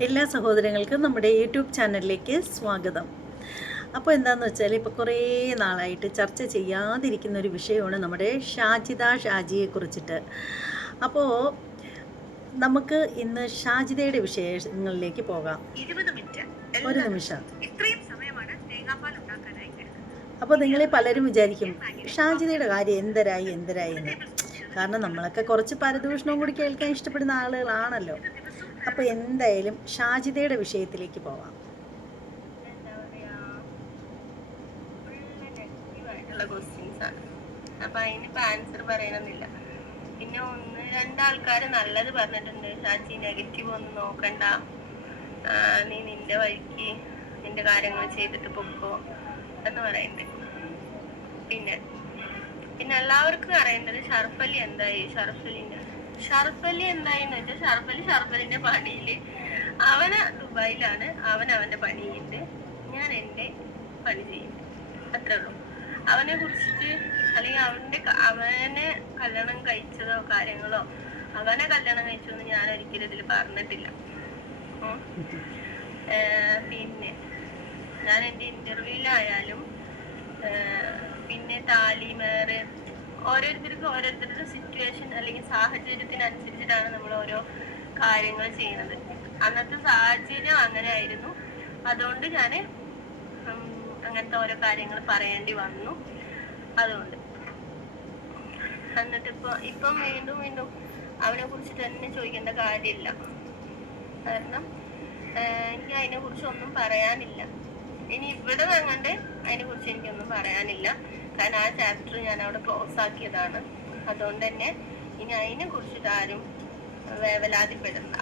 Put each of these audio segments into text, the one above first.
എല്ലാ സഹോദരങ്ങൾക്കും നമ്മുടെ യൂട്യൂബ് ചാനലിലേക്ക് സ്വാഗതം. അപ്പോൾ എന്താണെന്ന് വെച്ചാൽ ഇപ്പോൾ കുറേ നാളായിട്ട് ചർച്ച ചെയ്യാതിരിക്കുന്ന ഒരു വിഷയമാണ് നമ്മുടെ ഷാജിദ ഷാജിയെ കുറിച്ചിട്ട്. അപ്പോൾ നമുക്ക് ഇന്ന് ഷാജിദയുടെ വിഷയങ്ങളിലേക്ക് പോകാം. ഒരു നിമിഷം. അപ്പോൾ നിങ്ങളെ പലരും വിചാരിക്കും ഷാജിദയുടെ കാര്യം എന്തരായി എന്തരായി എന്ന്. കാരണം നമ്മളൊക്കെ കുറച്ച് പരദൂഷണവും കൂടി കേൾക്കാൻ ഇഷ്ടപ്പെടുന്ന ആളുകളാണല്ലോ. അപ്പോൾ എന്തായാലും ഷാജിതയുടെ വിഷയത്തിലേക്ക് പോവാം. അപ്പൊ അതിനിപ്പോ ആൻസർ പറയണമെന്നില്ല പിന്നെ ഒന്ന് രണ്ടാൾക്കാര് നല്ലത് പറഞ്ഞിട്ടുണ്ട്. ഷാജി നെഗറ്റീവ് ഒന്നും നോക്കണ്ട. നീ നിന്റെ വഴിക്ക് നിന്റെ കാര്യങ്ങൾ ചെയ്തിട്ട് പൊക്കോ എന്ന് പറയുന്നുണ്ട് പിന്നെ പിന്നെ എല്ലാവർക്കും അറിയേണ്ടത് ഷർഫലി എന്തായി? ഷർഫലിന്റെ ഷർഫലി എന്തായി എന്ന് വെച്ചാൽ ഷർഫലി ഷർഫലിന്റെ പണിയിൽ. അവന് ദുബായിലാണ് അവൻ അവന്റെ പണിയുണ്ട്. ഞാൻ എന്റെ പണി ചെയ്യുന്നു അത്രേ ഉള്ളൂ. അവനെ കുറിച്ചിട്ട് അല്ലെങ്കിൽ അവന്റെ അവനെ കല്യാണം കഴിച്ചതോ കാര്യങ്ങളോ അവനെ കല്യാണം കഴിച്ചോന്ന് ഞാൻ ഒരിക്കലും ഇതിൽ പറഞ്ഞിട്ടില്ല. പിന്നെ ഞാൻ എന്റെ ഇന്റർവ്യൂവിലായാലും പിന്നെ താലിമേറ് ഓരോരുത്തർക്കും ഓരോരുത്തരുടെ സിറ്റുവേഷൻ അല്ലെങ്കിൽ സാഹചര്യത്തിനനുസരിച്ചിട്ടാണ് നമ്മൾ ഓരോ കാര്യങ്ങൾ ചെയ്യുന്നത്. അന്നത്തെ സാഹചര്യം അങ്ങനെ ആയിരുന്നു അതുകൊണ്ട് ഞാൻ അങ്ങനത്തെ ഓരോ കാര്യങ്ങൾ പറയേണ്ടി വന്നു. അതുകൊണ്ട്. എന്നിട്ട് ഇപ്പൊ ഇപ്പം വീണ്ടും വീണ്ടും അവനെ കുറിച്ച് തന്നെ ചോദിക്കേണ്ട കാര്യമില്ല. കാരണം എനിക്ക് അതിനെ കുറിച്ച് ഒന്നും പറയാനില്ല. ഇനി ഇവിടെ വാങ്ങാണ്ട് അതിനെ കുറിച്ച് എനിക്കൊന്നും പറയാനില്ല. കാരണം ആ ചാപ്റ്റർ ഞാൻ അവിടെ ക്ലോസ് ആക്കിയതാണ്. അതുകൊണ്ട് തന്നെ ഇനി അതിനെ കുറിച്ചിട്ട് ആരും വേവലാതിപ്പെടണ്ട.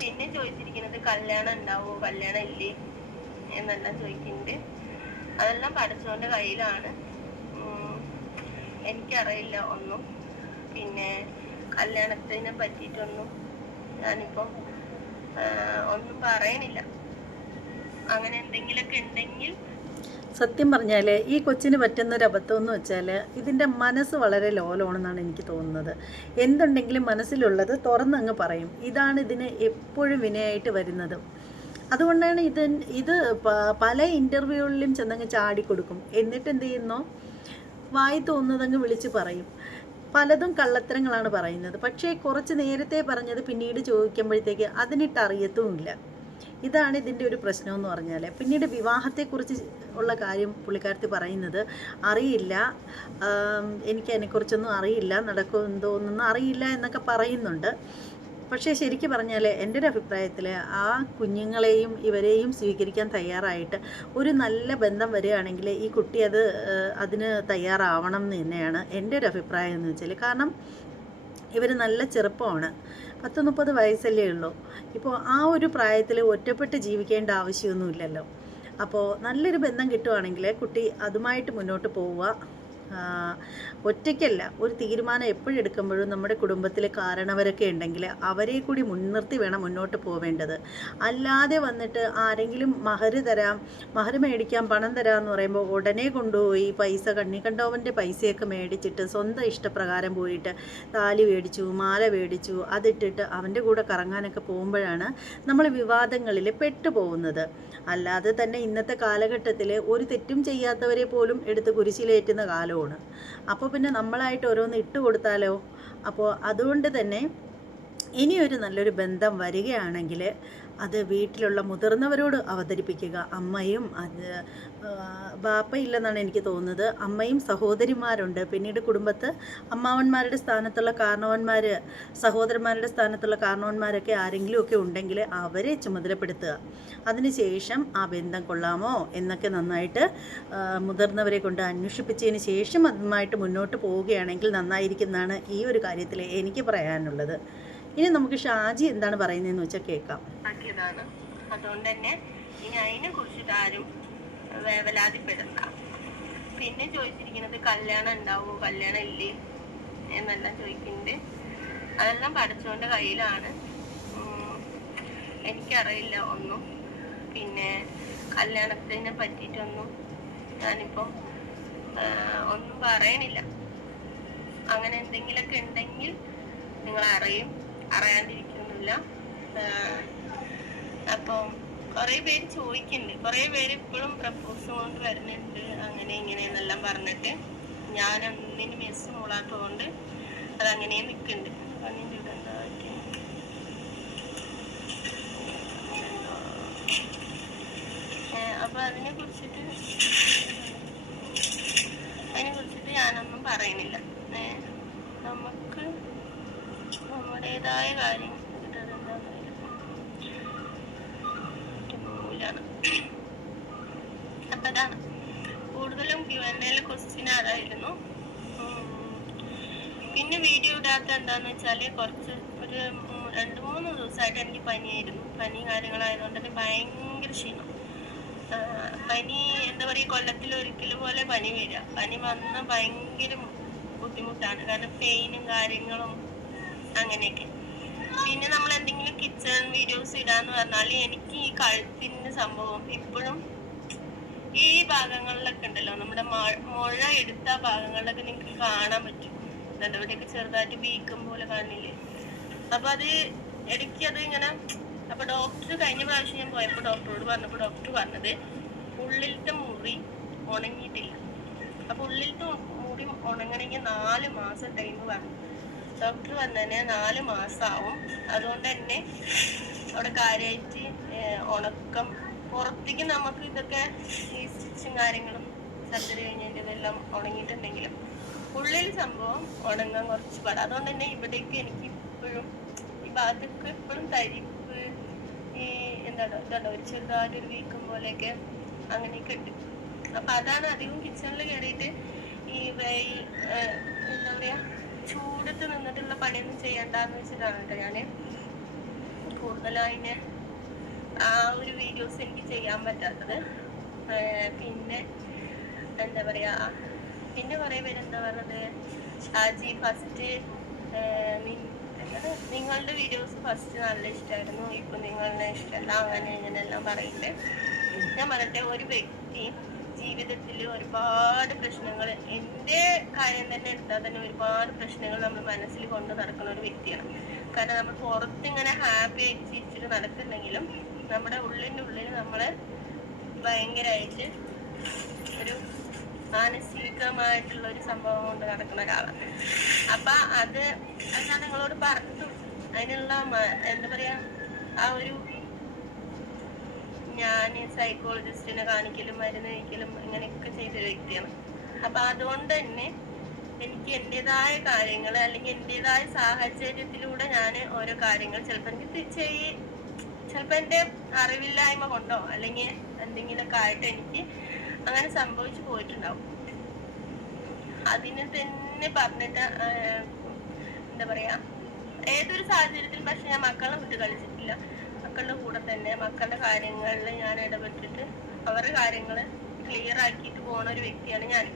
പിന്നെ ചോദിച്ചിരിക്കുന്നത് കല്യാണം ഉണ്ടാവോ? കല്യാണം ഇല്ലേ? എന്നെല്ലാം ചോദിക്കുന്നുണ്ട്. അതെല്ലാം പഠിച്ചവന്റെ കയ്യിലാണ്. എനിക്കറിയില്ല ഒന്നും. പിന്നെ കല്യാണത്തിനെ പറ്റിയിട്ടൊന്നും ഞാനിപ്പോ ഒന്നും പറയണില്ല. അങ്ങനെ എന്തെങ്കിലുമൊക്കെ ഉണ്ടെങ്കിൽ സത്യം പറഞ്ഞാൽ ഈ കൊച്ചിന് പറ്റുന്നൊരു അബദ്ധം എന്ന് വെച്ചാൽ ഇതിന്റെ മനസ്സ് വളരെ ലോലമാണെന്നാണ് എനിക്ക് തോന്നുന്നത്. എന്തുണ്ടെങ്കിലും മനസ്സിലുള്ളത് തുറന്നങ്ങ് പറയും. ഇതാണ് ഇതിന് എപ്പോഴും വിനയായിട്ട് വരുന്നത്. അതുകൊണ്ടാണ് ഇത് ഇത് പല ഇന്റർവ്യൂകളിലും ചെന്നങ്ങ് ചാടിക്കൊടുക്കും എന്നിട്ട് എന്ത് ചെയ്യുന്നോ? വായി തോന്നുന്നതങ്ങ് വിളിച്ച് പറയും. പലതും കള്ളത്തരങ്ങളാണ് പറയുന്നത്. പക്ഷേ കുറച്ച് നേരത്തെ പറഞ്ഞത് പിന്നീട് ചോദിക്കുമ്പോഴത്തേക്ക് അതിനിട്ട് അറിയത്തുമില്ല ഇതാണ് ഇതിന്റെ ഒരു പ്രശ്നം എന്ന് പറഞ്ഞാൽ പിന്നീട് വിവാഹത്തെക്കുറിച്ച് ഉള്ള കാര്യം പുള്ളിക്കാരത്തി പറയുന്നത് അറിയില്ല. എനിക്ക് അതിനെക്കുറിച്ചൊന്നും അറിയില്ല നടക്കും എന്തോന്നൊന്നും അറിയില്ല എന്നൊക്കെ പറയുന്നുണ്ട്. പക്ഷേ ശരിക്കും പറഞ്ഞാൽ എന്റെ ഒരു അഭിപ്രായത്തിൽ ആ കുഞ്ഞുങ്ങളെയും ഇവരെയും സ്വീകരിക്കാൻ തയ്യാറായിട്ട് ഒരു നല്ല ബന്ധം വരികയാണെങ്കിൽ ഈ കുട്ടി അത് അതിന് തയ്യാറാവണം എന്ന് തന്നെയാണ് എന്റെ ഒരു അഭിപ്രായം എന്ന് വെച്ചാൽ കാരണം ഇവർ നല്ല ചെറുപ്പമാണ്. പത്ത് മുപ്പത് വയസ്സല്ലേ ഉള്ളൂ. ഇപ്പോൾ ആ ഒരു പ്രായത്തിൽ ഒറ്റപ്പെട്ട് ജീവിക്കേണ്ട ആവശ്യമൊന്നുമില്ലല്ലോ. അപ്പോൾ നല്ലൊരു ബന്ധം കിട്ടുവാണെങ്കിൽ കുട്ടി അതുമായിട്ട് മുന്നോട്ട് പോവുക. ഒറ്റയ്ക്കല്ല. ഒരു തീരുമാനം എപ്പോഴും എടുക്കുമ്പോഴും നമ്മുടെ കുടുംബത്തിൽ കാരണവരൊക്കെ ഉണ്ടെങ്കിൽ അവരെ കൂടി മുൻനിർത്തി വേണം മുന്നോട്ട് പോവേണ്ടത്. അല്ലാതെ വന്നിട്ട് ആരെങ്കിലും മഹര് തരാം മഹര് മേടിക്കാൻ പണം തരാം എന്ന് പറയുമ്പോൾ ഉടനെ കൊണ്ടുപോയി പൈസ കണ്ണി കണ്ടവന്റെ പൈസയൊക്കെ മേടിച്ചിട്ട് സ്വന്തം ഇഷ്ടപ്രകാരം പോയിട്ട് താലി മേടിച്ചു മാല മേടിച്ചു അതിട്ടിട്ട് അവന്റെ കൂടെ കറങ്ങാനൊക്കെ പോകുമ്പോഴാണ് നമ്മൾ വിവാദങ്ങളിൽ പെട്ടുപോകുന്നത്. അല്ലാതെ തന്നെ ഇന്നത്തെ കാലഘട്ടത്തിൽ ഒരു തെറ്റും ചെയ്യാത്തവരെ പോലും എടുത്ത് കുരിശിലേറ്റുന്ന കാലമാണ് അപ്പോൾ പിന്നെ നമ്മളായിട്ട് ഓരോന്ന് ഇട്ട് കൊടുത്താലോ? അപ്പോൾ അതുകൊണ്ട് തന്നെ ഇനിയൊരു നല്ലൊരു ബന്ധം വരികയാണെങ്കിൽ അത് വീട്ടിലുള്ള മുതിർന്നവരോട് അവതരിപ്പിക്കുക. അമ്മയും അത് ബാപ്പയില്ലെന്നാണ് എനിക്ക് തോന്നുന്നത്. അമ്മയും സഹോദരിമാരുണ്ട്. പിന്നീട് കുടുംബത്ത് അമ്മാവന്മാരുടെ സ്ഥാനത്തുള്ള കാരണവന്മാർ സഹോദരന്മാരുടെ സ്ഥാനത്തുള്ള കാരണവന്മാരൊക്കെ ആരെങ്കിലുമൊക്കെ ഉണ്ടെങ്കിൽ അവരെ ചുമതലപ്പെടുത്തുക. അതിനുശേഷം ആ ബന്ധം കൊള്ളാമോ എന്നൊക്കെ നന്നായിട്ട് മുതിർന്നവരെ കൊണ്ട് അന്വേഷിപ്പിച്ചതിന് ശേഷം അതുമായിട്ട് മുന്നോട്ട് പോവുകയാണെങ്കിൽ നന്നായിരിക്കുന്നതാണ് ഈ ഒരു കാര്യത്തിൽ എനിക്ക് പറയാനുള്ളത്. ഇനി നമുക്ക് ഷാജി എന്താണ് പറയുന്നതെന്ന് വെച്ചാൽ കേൾക്കാം. അതുകൊണ്ട് തന്നെ ഇനി അതിനെ കുറിച്ചിട്ട് ആരും വേവലാതിപ്പെടണ്ട. പിന്നെ ചോദിച്ചിരിക്കുന്നത് കല്യാണം ഉണ്ടാവോ? കല്യാണം ഇല്ലേ? എന്നെല്ലാം ചോദിക്കുന്നുണ്ട്. അതെല്ലാം പഠിച്ചോന്റെ കയ്യിലാണ്. എനിക്കറിയില്ല ഒന്നും. പിന്നെ കല്യാണത്തിനെ പറ്റിയിട്ടൊന്നും ഞാനിപ്പം ഒന്നും പറയണില്ല. അങ്ങനെ എന്തെങ്കിലുമൊക്കെ ഉണ്ടെങ്കിൽ നിങ്ങൾ അറിയും അറിയാണ്ടിരിക്കുന്നില്ല അപ്പം കുറെ പേര് ചോദിക്കുന്നുണ്ട്. കുറെ പേര് ഇപ്പോഴും പ്രപ്പോസ് കൊണ്ട് വരുന്നുണ്ട്. അങ്ങനെ ഇങ്ങനെ എന്നെല്ലാം പറഞ്ഞിട്ട്. ഞാൻ ഒന്നിന് മെസ്സ് മൂളാത്തതുകൊണ്ട് അതങ്ങനെ നിൽക്കുന്നുണ്ട്. അപ്പൊ അതിനെ കുറിച്ചിട്ട് അതിനെ കുറിച്ചിട്ട് ഞാനൊന്നും പറയുന്നില്ല ഏ, നമുക്ക് നമ്മുടേതായ കാര്യം മൂലാണ് അതാണ് കൂടുതലും എയിലെ ക്വസ്റ്റ്യൻ അതായിരുന്നു പിന്നെ വീഡിയോ ഇടാത്ത എന്താന്ന് വെച്ചാൽ കുറച്ച് ഒരു രണ്ട് മൂന്ന് ദിവസമായിട്ട് എനിക്ക് പനിയായിരുന്നു. പനി കാര്യങ്ങളായതുകൊണ്ട് തന്നെ ഭയങ്കര ക്ഷീണം. പനി എന്താ പറയുക കൊല്ലത്തിൽ ഒരിക്കൽ പോലെ പനി വരിക. പനി വന്ന ഭയങ്കര ബുദ്ധിമുട്ടാണ്. കാരണം പെയിനും കാര്യങ്ങളും അങ്ങനെയൊക്കെ. പിന്നെ നമ്മൾ എന്തെങ്കിലും കിച്ചൺ വീഡിയോസ് ഇടാന്ന് പറഞ്ഞാൽ എനിക്ക് ഈ കഴുത്തിന്റെ സംഭവം ഇപ്പോഴും ഈ ഭാഗങ്ങളിലൊക്കെ ഉണ്ടല്ലോ. നമ്മുടെ മുഴ എടുത്ത ഭാഗങ്ങളിലൊക്കെ നിങ്ങൾക്ക് കാണാൻ പറ്റും. എന്നിട്ട് ചെറുതായിട്ട് വീക്കം പോലെ കാണില്ലേ? അപ്പൊ അത് ഇടയ്ക്ക് അത് ഇങ്ങനെ അപ്പൊ ഡോക്ടർ കഴിഞ്ഞ പ്രാവശ്യം ഞാൻ പോയപ്പോ ഡോക്ടറോട് പറഞ്ഞപ്പോ ഡോക്ടർ പറഞ്ഞത് ഉള്ളിലത്തെ മുറി ഉണങ്ങിയിട്ടില്ല. അപ്പൊ ഉള്ളിലത്തെ മുറി ഉണങ്ങണമെങ്കിൽ നാല് മാസം ടൈം പറഞ്ഞു ഡോക്ടർ പറഞ്ഞതന്നെ നാല് മാസമാവും അതുകൊണ്ട് തന്നെ അവിടെ കാര്യമായിട്ട് ഉണക്കം പുറത്തേക്ക് നമുക്ക് ഇതൊക്കെ ഈ സ്റ്റിച്ചും കാര്യങ്ങളും സർജറി കഴിഞ്ഞതിന്റെ ഇതെല്ലാം ഉണങ്ങിയിട്ടുണ്ടെങ്കിലും ഉള്ളിൽ സംഭവം ഉണങ്ങാൻ കുറച്ച് പാടാം. അതുകൊണ്ട് തന്നെ ഇവിടേക്ക് എനിക്ക് ഇപ്പോഴും ഈ ഭാഗത്തേക്ക് എപ്പോഴും തരിപ്പ് ഈ എന്താണ് എന്താണ് ഒരു ചെറുതായിട്ടൊരു വീക്കും പോലെയൊക്കെ അങ്ങനെയൊക്കെ ഉണ്ട്. അപ്പൊ അതാണ് അധികം കിച്ചണിൽ കയറിയിട്ട് ഈ വെയിൽ എന്താ പറയാ ചൂടത്ത് നിന്നിട്ടുള്ള പണിയൊന്നും ചെയ്യണ്ടെന്ന് വെച്ചിട്ടാണ് കേട്ടോ ഞാൻ. കൂടുതലും അതിന് ആ ഒരു വീഡിയോസ് എനിക്ക് ചെയ്യാൻ പറ്റാത്തത്. പിന്നെ എന്താ പറയാ പിന്നെ കുറെ പേര് എന്താ പറഞ്ഞത്? ഷാജി ഫസ്റ്റ് നിങ്ങളുടെ വീഡിയോസ് ഫസ്റ്റ് നല്ല ഇഷ്ടമായിരുന്നു ഇപ്പൊ നിങ്ങളുടെ ഇഷ്ടമല്ല അങ്ങനെ ഇങ്ങനെല്ലാം പറയുന്നുണ്ട് ഞാൻ പറയട്ടെ ഒരു വ്യക്തി ജീവിതത്തിൽ ഒരുപാട് പ്രശ്നങ്ങൾ എന്റെ കാര്യം തന്നെ എടുത്താൽ തന്നെ ഒരുപാട് പ്രശ്നങ്ങൾ നമ്മൾ മനസ്സിൽ കൊണ്ട് നടക്കുന്ന ഒരു വ്യക്തിയാണ്. കാരണം നമ്മൾ പുറത്തിങ്ങനെ ഹാപ്പി ആയിട്ട് ചിരിച്ചിട്ട് നടക്കുന്നെങ്കിലും നമ്മുടെ ഉള്ളിന്റെ ഉള്ളിൽ നമ്മളെ ഭയങ്കരമായിട്ട് ഒരു മാനസികമായിട്ടുള്ള ഒരു സംഭവം കൊണ്ട് നടക്കുന്ന കാലം. അപ്പൊ അത് ഞാൻ നിങ്ങളോട് പറഞ്ഞു അതിനുള്ള എന്താ പറയാ ആ ഒരു ഞാൻ സൈക്കോളജിസ്റ്റിനെ കാണിക്കലും മരുന്ന് കഴിക്കലും ഇങ്ങനെയൊക്കെ ചെയ്തൊരു വ്യക്തിയാണ്. അപ്പൊ അതുകൊണ്ട് തന്നെ എനിക്ക് എന്റെതായ കാര്യങ്ങൾ അല്ലെങ്കിൽ എന്റെതായ സാഹചര്യത്തിലൂടെ ഞാൻ ഓരോ കാര്യങ്ങൾ ചിലപ്പോൾ എനിക്ക് ചെയ് ചിലപ്പോൾ എന്റെ അറിവില്ലായ്മ കൊണ്ടോ അല്ലെങ്കിൽ എന്തെങ്കിലുമൊക്കെ ആയിട്ട് എനിക്ക് അങ്ങനെ സംഭവിച്ചു പോയിട്ടുണ്ടാവും. അതിന് തന്നെ പറഞ്ഞിട്ട് എന്താ പറയാ ഏതൊരു സാഹചര്യത്തിൽ പക്ഷെ ഞാൻ മക്കളെ വിട്ട് കളിച്ചിട്ടില്ല. മക്കളുടെ കൂടെ തന്നെ മക്കളുടെ കാര്യങ്ങളിൽ ഞാൻ ഇടപെട്ടിട്ട് അവരുടെ കാര്യങ്ങൾ ക്ലിയർ ആക്കിയിട്ട് പോണ ഒരു വ്യക്തിയാണ് ഞാൻ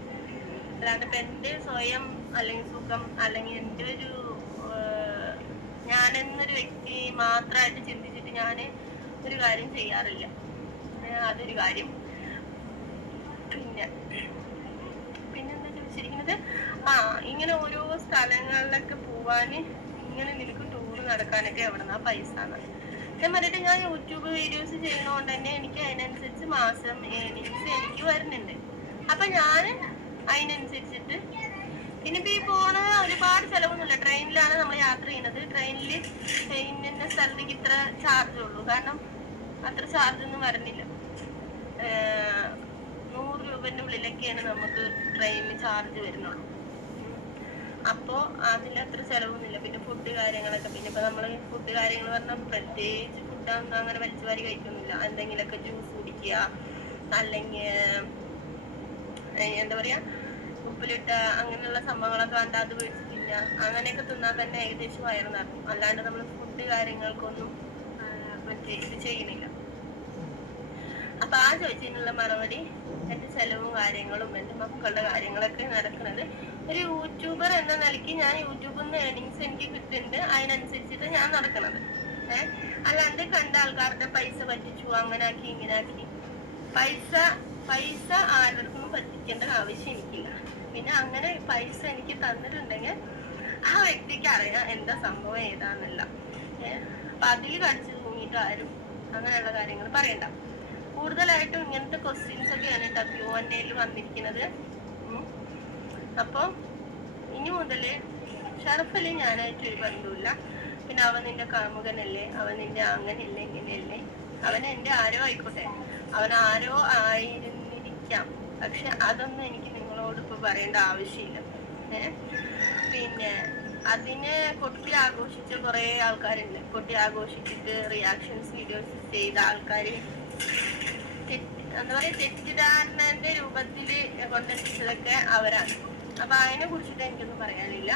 അല്ലാണ്ട് ഇപ്പൊ എന്റെ സ്വയം അല്ലെങ്കിൽ സുഖം അല്ലെങ്കിൽ എന്റെ ഒരു ഞാനെന്നൊരു വ്യക്തി മാത്രമായിട്ട് ചിന്തിച്ചിട്ട് ഞാൻ ഒരു കാര്യം ചെയ്യാറില്ല. അതൊരു കാര്യം. പിന്നെ പിന്നെന്താ വെച്ചിരിക്കുന്നത് ആ ഇങ്ങനെ ഓരോ സ്ഥലങ്ങളിലൊക്കെ പോവാന് ഇങ്ങനെ നിനക്ക് ടൂർ നടക്കാനൊക്കെ എവിടെന്നാ പൈസ ഞാൻ പറഞ്ഞിട്ട് ഞാൻ യൂട്യൂബ് വീഡിയോസ് ചെയ്യണോണ്ട് തന്നെ എനിക്ക് അതിനനുസരിച്ച് മാസം ഏണിങ്സ് എനിക്ക് വരുന്നുണ്ട്. അപ്പൊ ഞാൻ അതിനനുസരിച്ചിട്ട് പിന്നെ ഇപ്പൊ ഈ പോണ ഒരുപാട് യാത്ര ചെയ്യുന്നത് ട്രെയിനിൽ ഇന്ന സ്ഥലത്തേക്ക് ഇത്ര ചാർജ് ഉള്ളൂ. കാരണം അത്ര ചാർജ് ഒന്നും വരുന്നില്ല. നൂറ് രൂപന്റെ ഉള്ളിലൊക്കെയാണ് നമുക്ക് ട്രെയിനിൽ ചാർജ് വരുന്നുള്ളൂ. അപ്പോൾ അതിന് അത്ര ചെലവൊന്നുമില്ല. പിന്നെ ഫുഡ് കാര്യങ്ങളൊക്കെ പിന്നെ ഇപ്പൊ നമ്മൾ ഫുഡ് കാര്യങ്ങൾ പറഞ്ഞാൽ പ്രത്യേകിച്ച് ഫുഡൊന്നും അങ്ങനെ വലിച്ചു വാരി കഴിക്കൊന്നുമില്ല. എന്തെങ്കിലുമൊക്കെ ജ്യൂസ് കുടിക്കുക അല്ലെങ്കിൽ എന്താ പറയാ ഉപ്പിലിട്ട അങ്ങനെയുള്ള സംഭവങ്ങളൊക്കെ വേണ്ട അത് മേടിച്ച് തിന്നുക അങ്ങനെയൊക്കെ തിന്നാൽ തന്നെ ഏകദേശം വയറ് നിറഞ്ഞു അല്ലാണ്ട് നമ്മൾ ഫുഡ് കാര്യങ്ങൾക്കൊന്നും മറ്റേ ഇത് ചെയ്യുന്നില്ല. അപ്പൊ ആ ചോദിച്ചതിനുള്ള മറുപടി എന്റെ ചെലവും കാര്യങ്ങളും എന്റെ മക്കളുടെ കാര്യങ്ങളൊക്കെ നടക്കുന്നത് ഒരു യൂട്യൂബർ എന്ന നിലയ്ക്ക് ഞാൻ യൂട്യൂബിൽ നിന്ന് ഏർണിങ്സ് എനിക്ക് കിട്ടുന്നുണ്ട്. അതിനനുസരിച്ചിട്ട് ഞാൻ നടക്കുന്നത് ഏഹ് അല്ലാണ്ട് കണ്ട ആൾക്കാരുടെ പൈസ പറ്റിച്ചു അങ്ങനെ ആക്കി ഇങ്ങനെ ആക്കി പൈസ പൈസ ആരോടും പറ്റിക്കേണ്ട ആവശ്യം എനിക്കില്ല. പിന്നെ അങ്ങനെ പൈസ എനിക്ക് തന്നിട്ടുണ്ടെങ്കിൽ ആ വ്യക്തിക്ക് അറിയാം എന്താ സംഭവം ഏതാന്നല്ല. അപ്പൊ അതിൽ കടിച്ചു തൂങ്ങിയിട്ട് ആരും അങ്ങനെയുള്ള കാര്യങ്ങൾ പറയണ്ട. കൂടുതലായിട്ടും ഇങ്ങനത്തെ ക്വസ്റ്റ്യൻസ് ഒക്കെയാണ് കേട്ടോ ക്യൂ എന്റെ വന്നിരിക്കുന്നത്. അപ്പോൾ അപ്പൊ ഇനി മുതൽ ഷറഫലി ഞാനായിട്ട് ഒരു ബന്ധമില്ല പിന്നെ അവൻ നിന്റെ കാമുകനല്ലേ അവൻ നിന്റെ അങ്ങനെയല്ലേ ഇങ്ങനെയല്ലേ. അവൻ എന്റെ ആരോ ആയിക്കോട്ടെ. അവൻ ആരോ ആയിരുന്നിരിക്കാം. പക്ഷെ അതൊന്നും എനിക്ക് നിങ്ങളോട് ഇപ്പൊ പറയേണ്ട ആവശ്യമില്ല. പിന്നെ അതിനെ കൊട്ടി ആഘോഷിച്ച കുറെ ആൾക്കാരുണ്ട്. കൊട്ടി ആഘോഷിച്ചിട്ട് റിയാക്ഷൻസ് വീഡിയോസ് ചെയ്ത ആൾക്കാര് എന്താ പറയാ തെറ്റിദ്ധാരണന്റെ രൂപത്തിൽ കൊണ്ടെത്തിച്ചതൊക്കെ അവരാണ്. അപ്പൊ അതിനെ കുറിച്ചിട്ട് എനിക്കൊന്നും പറയാനില്ല.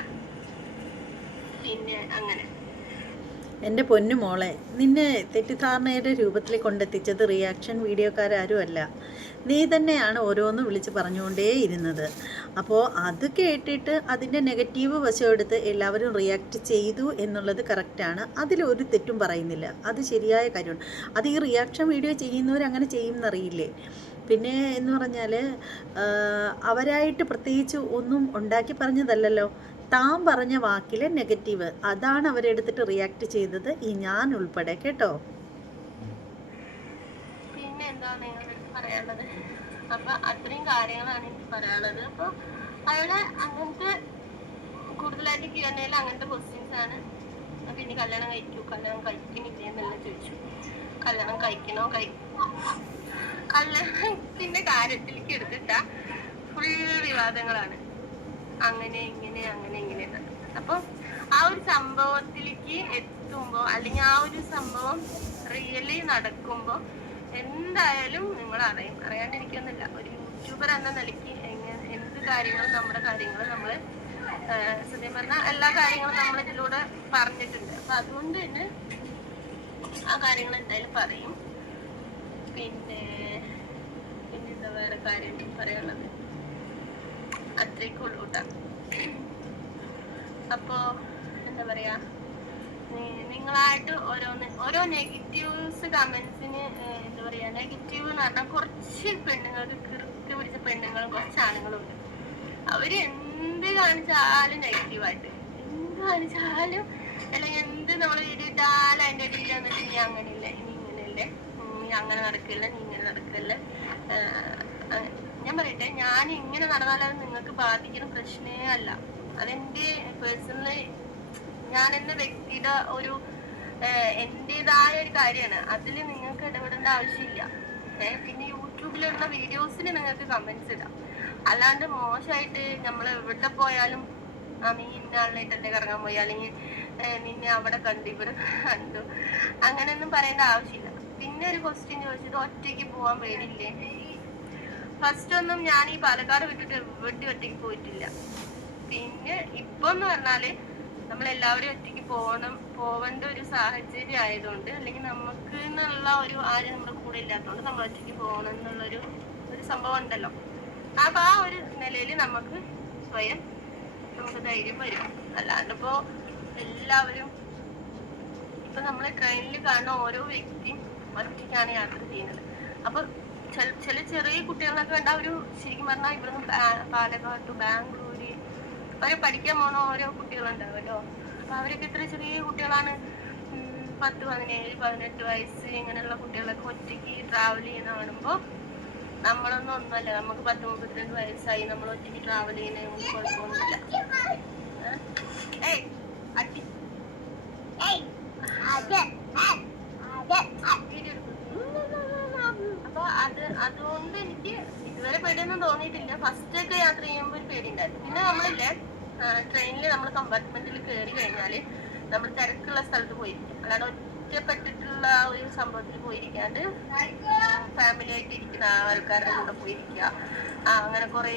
പിന്നെ അങ്ങനെ. എന്റെ പൊന്നു മോളെ നിന്നെ തെറ്റിദ്ധാരണയുടെ രൂപത്തിൽ കൊണ്ടെത്തിച്ചത് റിയാക്ഷൻ വീഡിയോക്കാരാരുമല്ല. നീ തന്നെയാണ് ഓരോന്ന് വിളിച്ച് പറഞ്ഞുകൊണ്ടേ ഇരുന്നത്. അപ്പോൾ അത് കേട്ടിട്ട് അതിന്റെ നെഗറ്റീവ് വശം എടുത്ത് എല്ലാവരും റിയാക്ട് ചെയ്തു എന്നുള്ളത് കറക്റ്റാണ് അതിലൊരു തെറ്റും പറയുന്നില്ല. അത് ശരിയായ കാര്യമാണ്. അത് ഈ റിയാക്ഷൻ വീഡിയോ ചെയ്യുന്നവർ അങ്ങനെ ചെയ്യുമെന്നറിയില്ലേ? പിന്നെ എന്ന് പറഞ്ഞാൽ അവരായിട്ട് പ്രത്യേകിച്ച് ഒന്നും ഉണ്ടാക്കി പറഞ്ഞതല്ലല്ലോ. താൻ പറഞ്ഞ വാക്കിലെ നെഗറ്റീവ്. അതാണ് അവരെടുത്തിട്ട് റിയാക്ട് ചെയ്തത് ഈ ഞാൻ ഉൾപ്പെടെ കേട്ടോ? പിന്നെ കല്യാണം കഴിക്കൂ കല്യാണം കഴിക്കുന്നില്ലേ എന്നെല്ലാം കല്യാണം കഴിക്കണോ? കാര്യത്തിലേക്ക് എടുത്തിട്ട ഫുൾ വിവാദങ്ങളാണ്. അങ്ങനെ ഇങ്ങനെ അങ്ങനെ ഇങ്ങനെ. അപ്പൊ ആ ഒരു സംഭവത്തിലേക്ക് എത്തുമ്പോ അല്ലെങ്കിൽ ആ ഒരു സംഭവം റിയലി നടക്കുമ്പോ എന്തായാലും നിങ്ങൾ അറിയും. അറിയാണ്ടിരിക്കുന്നില്ല ഒരു യൂട്യൂബർ എന്ന നിലയ്ക്ക് എന്ത് കാര്യങ്ങളും നമ്മുടെ കാര്യങ്ങൾ നമ്മൾ സത്യം പറഞ്ഞാൽ എല്ലാ കാര്യങ്ങളും നമ്മൾ ഇതിലൂടെ പറഞ്ഞിട്ടുണ്ട്. അപ്പൊ അതുകൊണ്ട് തന്നെ ആ കാര്യങ്ങൾ എന്തായാലും പറയും. പിന്നെ പിന്നെന്താ വേറെ കാര്യം പറയാനുള്ളത്? അത്രയ്ക്കുള്ളൂ കേട്ടോ അപ്പോ എന്താ പറയാ? നിങ്ങളായിട്ട് ഓരോന്ന് ഓരോ നെഗറ്റീവ്സ് കമന്റ്സിന് എന്താ പറയാ നെഗറ്റീവ് എന്ന് പറഞ്ഞാൽ കുറച്ച് പെണ്ണുങ്ങൾക്ക് കിറുക്ക് പിടിച്ച പെണ്ണുങ്ങളും കുറച്ച് ആണുങ്ങളും ഉണ്ട് അവർ എന്ത് കാണിച്ചാലും നെഗറ്റീവായിട്ട് എന്ത് കാണിച്ചാലും അല്ലെങ്കിൽ എന്ത് നമ്മൾ വീഡിയോ അതിന്റെ ഇടയിൽ വന്നിട്ട് നീ അങ്ങനെയില്ല നീ ഇങ്ങനെയല്ലേ നീ അങ്ങനെ നടക്കില്ല നീ ഇങ്ങനെ നടക്കില്ല ഞാൻ പറയട്ടെ ഞാൻ ഇങ്ങനെ നടന്നാലും നിങ്ങൾക്ക് ബാധിക്കുന്ന പ്രശ്നേ അല്ല. അതെന്റെ പേഴ്സണലി ഞാൻ എന്ന വ്യക്തിയുടെ ഒരു എന്റേതായ ഒരു കാര്യമാണ്. അതിൽ നിങ്ങൾക്ക് ഇടപെടേണ്ട ആവശ്യമില്ല. പിന്നെ യൂട്യൂബിലുള്ള വീഡിയോസിന് നിങ്ങൾക്ക് കമന്റ്സ് ഇടാം. അല്ലാണ്ട് മോശമായിട്ട് നമ്മൾ എവിടെ പോയാലും ആ നീ ഇന്ന ആളിനായിട്ടല്ലേ കറങ്ങാൻ പോയി അല്ലെങ്കിൽ നിന്നെ അവിടെ കണ്ടു ഇവിടെ കണ്ടു. അങ്ങനെയൊന്നും പറയേണ്ട ആവശ്യമില്ല. പിന്നെ ഒരു ക്വസ്റ്റ്യൻ ചോദിച്ചത് ഒറ്റയ്ക്ക് പോവാൻ പേടില്ലേ ഫസ്റ്റ് ഒന്നും ഞാൻ ഈ പാലക്കാട് വിട്ടിട്ട് വെട്ടി ഒറ്റയ്ക്ക് പോയിട്ടില്ല. പിന്നെ ഇപ്പൊ എന്ന് പറഞ്ഞാൽ നമ്മൾ എല്ലാവരും ഒറ്റയ്ക്ക് പോകണം പോവേണ്ട ഒരു സാഹചര്യം ആയതുകൊണ്ട് അല്ലെങ്കിൽ നമുക്ക് എന്നുള്ള ഒരു ആരും നമ്മുടെ കൂടെ ഇല്ലാത്തതുകൊണ്ട് നമ്മൾ ഒറ്റയ്ക്ക് പോകണം എന്നുള്ളൊരു ഒരു സംഭവം ഉണ്ടല്ലോ. അപ്പൊ ആ ഒരു നിലയിൽ നമുക്ക് സ്വയം നമുക്ക് ധൈര്യം വരും. അല്ലാണ്ട് ഇപ്പോ എല്ലാവരും ഇപ്പൊ നമ്മളെ ട്രെയിനിൽ കാണുന്ന ഓരോ വ്യക്തിയും ഒറ്റയ്ക്കാണ് യാത്ര ചെയ്യുന്നത്. അപ്പൊ ചെല- ചെറിയ കുട്ടികളൊക്കെ ഉണ്ട് അവർ ശരിക്കും പറഞ്ഞാൽ ഇവിടുന്ന് ബാ- പാലക്കാട് ബാംഗ്ലൂര് അവരെ പഠിക്കാൻ പോണ ഓരോ കുട്ടികളുണ്ടാവുമല്ലോ അപ്പൊ അവരൊക്കെ ഇത്ര ചെറിയ കുട്ടികളാണ്. പത്ത് പതിനേഴ് പതിനെട്ട് വയസ്സ് ഇങ്ങനെയുള്ള കുട്ടികളൊക്കെ ഒറ്റയ്ക്ക് ട്രാവൽ ചെയ്യുന്ന കാണുമ്പോ നമ്മളൊന്നും ഒന്നുമല്ല. നമുക്ക് പത്ത് മുപ്പത്തിരണ്ട് വയസ്സായി നമ്മൾ ഒറ്റയ്ക്ക് ട്രാവൽ ചെയ്യുന്ന കുഴപ്പമൊന്നുമില്ല? ഏയ് അടി വീഡിയോ എടുക്കുന്നു. അപ്പൊ അത് അതുകൊണ്ട് എനിക്ക് ഇതുവരെ പേടിയൊന്നും തോന്നിയിട്ടില്ല. ഫസ്റ്റ് ഒക്കെ യാത്ര ചെയ്യുമ്പോൾ ഒരു പേടിയുണ്ടായിരുന്നു. പിന്നെ നമ്മളില്ലേ ട്രെയിനിൽ നമ്മൾ കമ്പാർട്ട്മെന്റിൽ കയറി കഴിഞ്ഞാൽ നമ്മൾ തിരക്കുള്ള സ്ഥലത്ത് പോയിരിക്കും. അല്ലാണ്ട് ഒറ്റപ്പെട്ടിട്ടുള്ള ഒരു സംഭവത്തിൽ പോയിരിക്കാണ്ട് ഫാമിലി ആയിട്ട് ഇരിക്കുന്ന ആൾക്കാരുടെ കൂടെ പോയിരിക്കുക. അങ്ങനെ കുറെ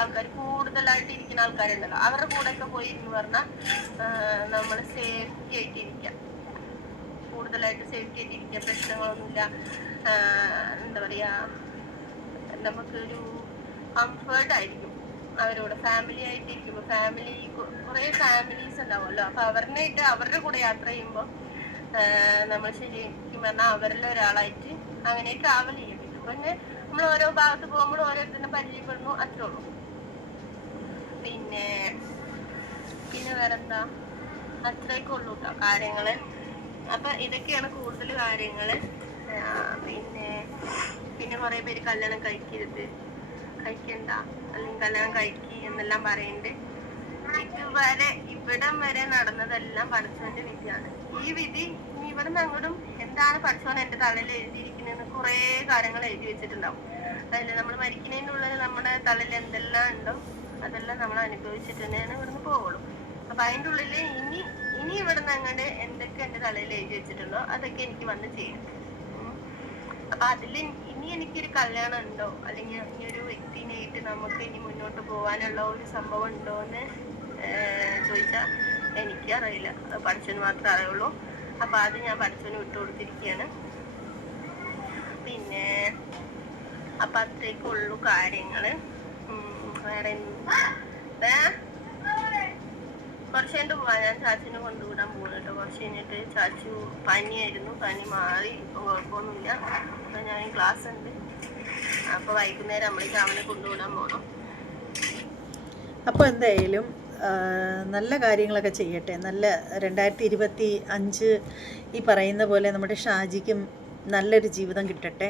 ആൾക്കാർ കൂടുതലായിട്ട് ഇരിക്കുന്ന ആൾക്കാരുണ്ടല്ലോ. അവരുടെ കൂടെ ഒക്കെ പോയി എന്ന് പറഞ്ഞാൽ നമ്മൾ സേഫ്റ്റി ആയിട്ട് ഇരിക്കാം കൂടുതലായിട്ട് സേഫ്റ്റി ആയിട്ട് ഇരിക്കുക. പ്രശ്നങ്ങളൊന്നുമില്ല. എന്താ പറയാ നമുക്കൊരു കംഫേർട്ട് ആയിരിക്കും. അവരോട് ഫാമിലി ആയിട്ട് ഫാമിലി കുറെ ഫാമിലീസ് ഉണ്ടാവുമല്ലോ. അപ്പൊ അവരുടെ അവരുടെ കൂടെ യാത്ര ചെയ്യുമ്പോൾ നമ്മൾ ശരിക്കും പറഞ്ഞാൽ അവരിൽ ഒരാളായിട്ട് അങ്ങനെ ട്രാവൽ ചെയ്യും. പിന്നെ നമ്മൾ ഓരോ ഭാഗത്ത് പോകുമ്പോൾ ഓരോരുത്തരെ പരിചയപ്പെടുന്നു അത്രേ ഉള്ളൂ. പിന്നെ പിന്നെ വേറെന്താ? അത്രയൊക്കെ ഉള്ളൂ കേട്ടോ കാര്യങ്ങൾ. അപ്പൊ ഇതൊക്കെയാണ് കൂടുതൽ കാര്യങ്ങൾ. പിന്നെ പിന്നെ കുറെ പേര് കല്യാണം കഴിക്കരുത്. കഴിക്കണ്ട. അല്ലെങ്കിൽ കല്യാണം കഴിക്കി എന്നെല്ലാം പറയുന്നുണ്ട് ഇതുവരെ ഇവിടം വരെ നടന്നതെല്ലാം പഠിച്ചവന്റെ വിധിയാണ്. ഈ വിധി ഇനി ഇവിടുന്ന് അങ്ങോട്ടും എന്താണ് പഠിച്ചവൻ എന്റെ തലയിൽ എഴുതിയിരിക്കുന്നതെന്ന് കുറെ കാര്യങ്ങൾ എഴുതി വെച്ചിട്ടുണ്ടാവും. അതിൽ നമ്മൾ മരിക്കുന്നതിന്റെ ഉള്ളിൽ നമ്മുടെ തലയിൽ എന്തെല്ലാം ഉണ്ടോ അതെല്ലാം നമ്മൾ അനുഭവിച്ചിട്ട് തന്നെയാണ് ഇവിടുന്ന് പോവുള്ളൂ. അപ്പൊ അതിന്റെ ഉള്ളിൽ ഇനി ഇനി ഇവിടുന്ന് അങ്ങോട്ട് എന്തൊക്കെ എന്റെ തലയിൽ എഴുതി വെച്ചിട്ടുണ്ടോ അതൊക്കെ എനിക്ക് വന്ന് ചെയ്യണം. അപ്പൊ അതിൽ എനിക്കൊരു കല്യാണം ഉണ്ടോ? അല്ലെങ്കിൽ ഈ ഒരു വ്യക്തിനായിട്ട് നമുക്ക് ഇനി മുന്നോട്ട് പോകാനുള്ള ഒരു സംഭവം ഉണ്ടോ എന്ന് ചോദിച്ചാൽ എനിക്കറിയില്ല അറിയില്ല. പഠിച്ചവന് മാത്രമേ അറിയുള്ളൂ. അപ്പൊ അത് ഞാൻ പഠിച്ചവന് വിട്ടുകൊടുത്തിരിക്കുകയാണ് പിന്നെ അപ്പൊ അത്രയ്ക്കുള്ളൂ കാര്യങ്ങൾ. ഉം, വേറെ എന്ത്? കുറച്ച് കഴിഞ്ഞിട്ട് ഞാൻ ചാച്ചിനെ കൊണ്ടുവിടാൻ പോകുന്നു കേട്ടോ. കുറച്ച് കഴിഞ്ഞിട്ട് ചാച്ചു പനിയായിരുന്നു. പനി മാറി ഇപ്പൊ കുഴപ്പമൊന്നുമില്ല. അപ്പൊ ഞാൻ ക്ലാസ് ഉണ്ട് അപ്പൊ വൈകുന്നേരം നമ്മളേക്ക് അവനെ കൊണ്ടുവിടാൻ പോകണം അപ്പോൾ എന്തായാലും നല്ല കാര്യങ്ങളൊക്കെ ചെയ്യട്ടെ. നല്ല രണ്ടായിരത്തി ഇരുപത്തി അഞ്ച് ഈ പറയുന്ന പോലെ നമ്മുടെ ഷാജിക്കും നല്ലൊരു ജീവിതം കിട്ടട്ടെ.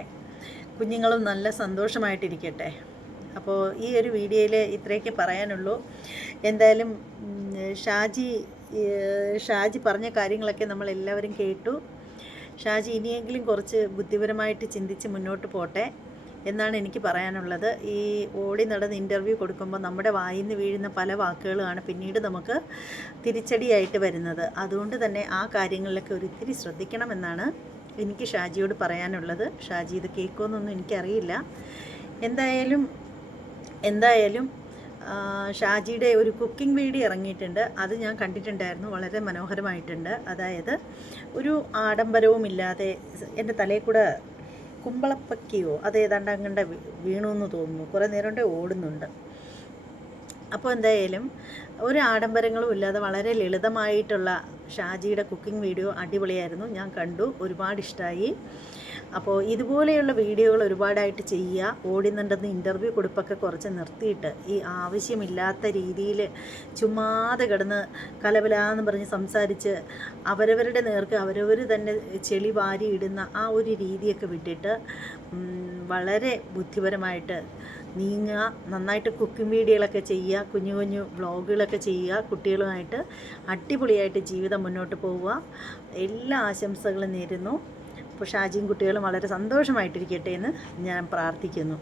കുഞ്ഞുങ്ങളും നല്ല സന്തോഷമായിട്ടിരിക്കട്ടെ. അപ്പോൾ ഈ ഒരു വീഡിയോയിൽ ഇത്രയൊക്കെ പറയാനുള്ളൂ. എന്തായാലും ഷാജി ഷാജി പറഞ്ഞ കാര്യങ്ങളൊക്കെ നമ്മൾ എല്ലാവരും കേട്ടു. ഷാജി ഇനിയെങ്കിലും കുറച്ച് ബുദ്ധിപരമായിട്ട് ചിന്തിച്ച് മുന്നോട്ട് പോട്ടെ എന്നാണ് എനിക്ക് പറയാനുള്ളത്. ഈ ഓടി നടന്ന് ഇന്റർവ്യൂ കൊടുക്കുമ്പോൾ നമ്മുടെ വായിൽ നിന്ന് വീഴുന്ന പല വാക്കുകളുമാണ് പിന്നീട് നമുക്ക് തിരിച്ചടിയായിട്ട് വരുന്നത്. അതുകൊണ്ട് തന്നെ ആ കാര്യങ്ങളിലൊക്കെ ഒരിത്തിരി ശ്രദ്ധിക്കണമെന്നാണ് എനിക്ക് ഷാജിയോട് പറയാനുള്ളത്. ഷാജി ഇത് കേൾക്കുമെന്നൊന്നും എനിക്കറിയില്ല. എന്തായാലും എന്തായാലും ഷാജിയുടെ ഒരു കുക്കിംഗ് വീഡിയോ ഇറങ്ങിയിട്ടുണ്ട്. അത് ഞാൻ കണ്ടിട്ടുണ്ടായിരുന്നു. വളരെ മനോഹരമായിട്ടുണ്ട്. അതായത് ഒരു ആഡംബരവും ഇല്ലാതെ എന്റെ തലയിൽ കൂടെ കുമ്പളപ്പക്കിയോ അത് ഏതാണ്ട് വീണു എന്ന് തോന്നുന്നു. കുറേ നേരം കൊണ്ട് ഓടുന്നുണ്ട്. അപ്പോൾ എന്തായാലും ഒരു ആഡംബരങ്ങളും ഇല്ലാതെ വളരെ ലളിതമായിട്ടുള്ള ഷാജിയുടെ കുക്കിംഗ് വീഡിയോ അടിപൊളിയായിരുന്നു. ഞാൻ കണ്ടു. ഒരുപാട് ഇഷ്ടമായി അപ്പോൾ ഇതുപോലെയുള്ള വീഡിയോകൾ ഒരുപാടായിട്ട് ചെയ്യുക. ഓടുന്നുണ്ടെന്ന് ഇന്റർവ്യൂ കൊടുപ്പൊക്കെ കുറച്ച് നിർത്തിയിട്ട് ഈ ആവശ്യമില്ലാത്ത രീതിയിൽ ചുമ്മാതെ കിടന്ന് കലപലാന്ന് പറഞ്ഞ് സംസാരിച്ച് അവരവരുടെ നേർക്ക് അവരവർ തന്നെ ചെളി വാരി ഇടുന്ന ആ ഒരു രീതിയൊക്കെ വിട്ടിട്ട് വളരെ ബുദ്ധിപരമായിട്ട് നീങ്ങുക നന്നായിട്ട് കുക്കിംഗ് വീഡിയോകളൊക്കെ ചെയ്യുക കുഞ്ഞു കുഞ്ഞു വ്ളോഗുകളൊക്കെ ചെയ്യുക കുട്ടികളുമായിട്ട് അടിപൊളിയായിട്ട് ജീവിതം മുന്നോട്ട് പോവുക. എല്ലാ ആശംസകളും നേരുന്നു. അപ്പോൾ ഷാജിയും കുട്ടികളും വളരെ സന്തോഷമായിട്ടിരിക്കട്ടെ എന്ന് ഞാൻ പ്രാർത്ഥിക്കുന്നു.